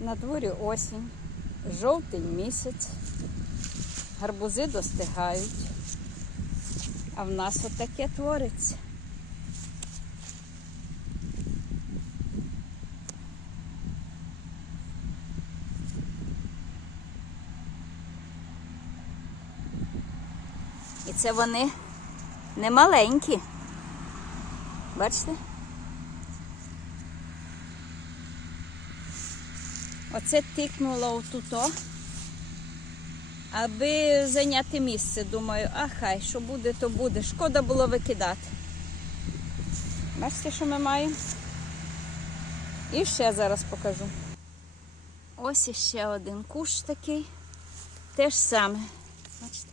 На дворі осінь, жовтень місяць, гарбузи достигають, а в нас отаке твориться. І це вони не маленькі. Бачите? Оце тикнуло отуто, аби зайняти місце. Думаю, а хай, що буде, то буде. Шкода було викидати. Бачите, що ми маємо? І ще зараз покажу. Ось іще один кущ такий. Те ж саме. Бачите?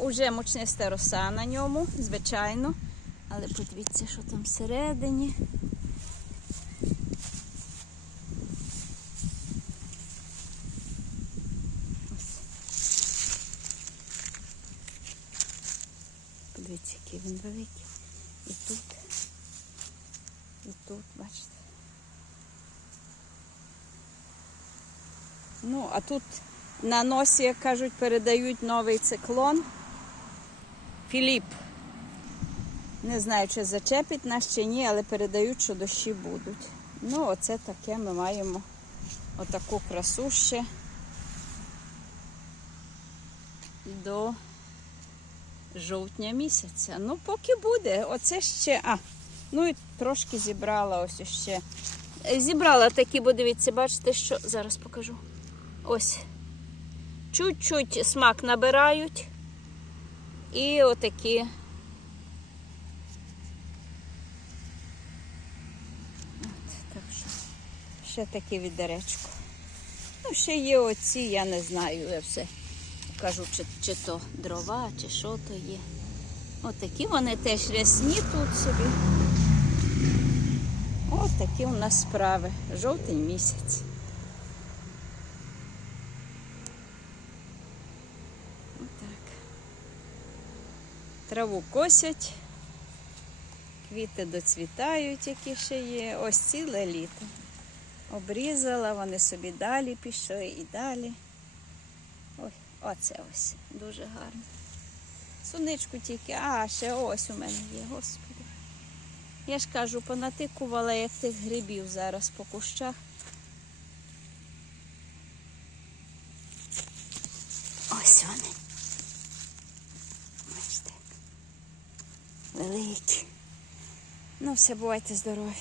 Уже мучниста роса на ньому, звичайно. Але подивіться, що там всередині. Подивіться, який він великий. І тут, і тут, бачите. Ну, а тут на носі, як кажуть, передають новий циклон. Філіп. Не знаю, чи зачепить нас чи ні, але передають, що дощі будуть. Ну, оце таке ми маємо отаку красу ще до жовтня місяця. Ну, поки буде. Оце ще. А, ну і трошки зібрала ось ще. Е, Зібрала такі, бо дивіться, бачите, що зараз покажу. Ось. Чуть-чуть смак набирають. І отакі. От, так що ще таке відеречко. Ну, ще є оці, я не знаю, я все кажу, чи, чи то дрова, чи що то є. Отакі вони теж рясні тут собі. Ось такі у нас справи. Жовтень місяць. Траву косять, квіти доцвітають, які ще є. Ось ціле літо. Обрізала, вони собі далі пішли і далі. Ой, оце ось, дуже гарно. Суничку тільки, а ще ось у мене є, господи. Я ж кажу, понатикувала як тих грибів зараз по кущах. Ось вони. Великі. Ну, все, бувайте здорові.